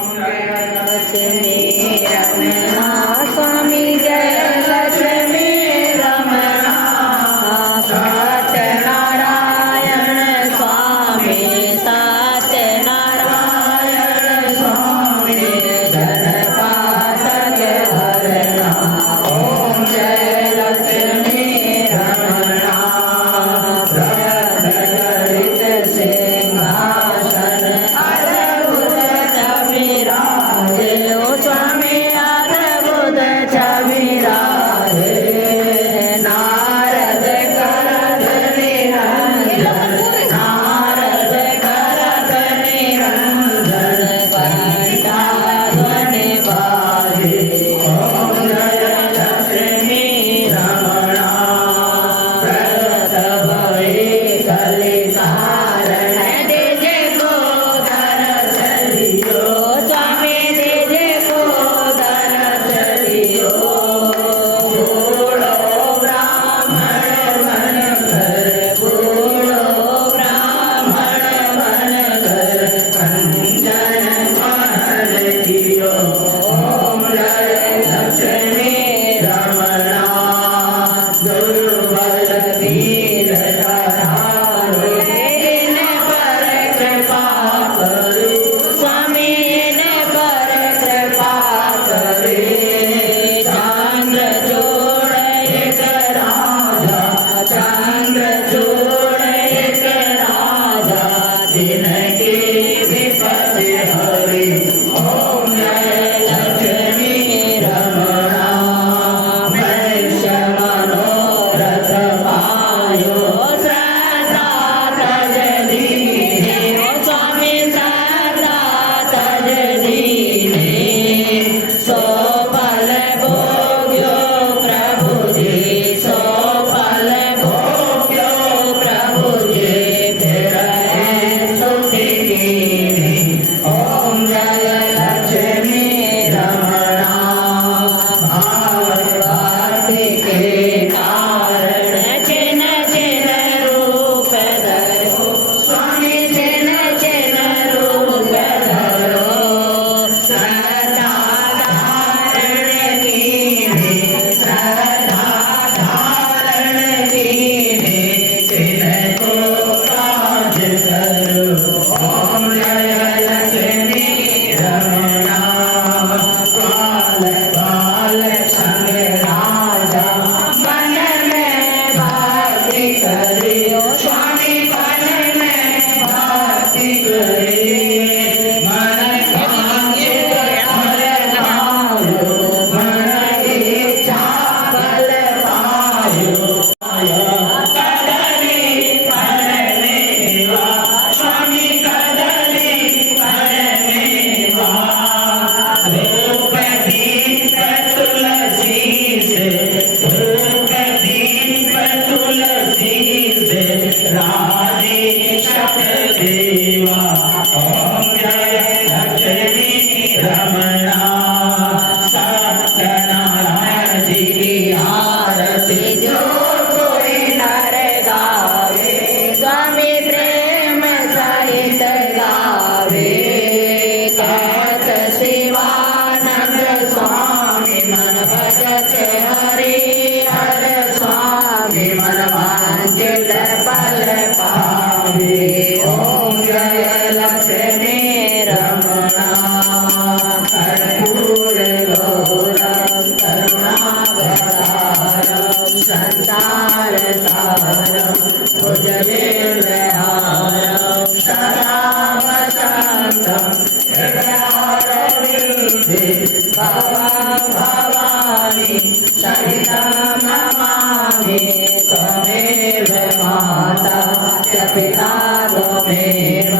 લક્ષ્મી રમણા સ્વામી જય લક્ષ્મી રમણા સત્યનારાયણ સ્વામી સત્યનારાયણ સ્વામી જનપાસક હરણા ઓમ જય લક્ષ્મી રમણા જગદરિત સિંહાસન સ્વામી અદભુત છવિરાજે નારદ કરત નિરંજન નારદ કરત નિરંજન કંઠાધ્વનિ વાજે ઓમ જય લક્ષ્મી રમણા પ્રગટ ભઈ કલિકારણ દેજે ગોધર ચલિયો સ્વામી દેજે ગોધર ચલિયો બોલો બ્રાહ્મણ મન કર બોલો બ્રાહ્મણ મન કર કંચન મહલ કિયો ઓમ જય લક્ષ્મી રમણા દુર્બલ વીર ધરારો એને પર કૃપા કરે સ્વામી એને પર કૃપા કરે ચંદ્ર જોડ એક રાજા ચંદ્ર જોડ એક રાજા જિનકી વિપત્તિ હરી ઓમ જય લક્ષ્મી રમણા મનુષ્ય મનોરથ પાયો શ્રદ્ધા તજ દીને સ્વામી શ્રદ્ધા તજ દીને સો ફલ ભોગ્યો પ્રભુજી સો ફલ ભોગ્યો પ્રભુજી ફેર સુખી કીને ઓમ જય લક્ષ્મી રમણા ભાવવાથી કે કારણ ચિન ચિન રૂપ ધરો સ્વામી ચિન ચિન રૂપ ધરો શ્રદ્ધા ધારણ કીને શ્રદ્ધા ધારણ કીને ચિન કો રાજ કરો ઓમ જય લક્ષ્મી રમણા કાલ કાલ સંગ રાજા મન में भक्ति करियो स्वामी मन में भक्ति करिए मन कांचे फल पायो मन इच्छा फल पायो कदली फल मेवा स्वामी कदली फल मेवा धूप दीप तुलसी से धूप दीप तुलसी से राधे शक देवा ओम जय लक्ष्मी रमणा सत्यनारायण जी की आरती जो कोई नर गावे स्वामी प्रेम सहित गावे कहत शिवानंद स्वामी मन भजत हरि हर स्वामी मन वांछित फल पावे ओम जय लक्ष्मी रमणा कर्पूर गौरम करुणावतारम संसार सारम भुजगेन्द्रहारम सदा वसंतम हृदयारविन्दे भवं भवानी सहितं नमामि त्वमेव माता च पिता त्वमेव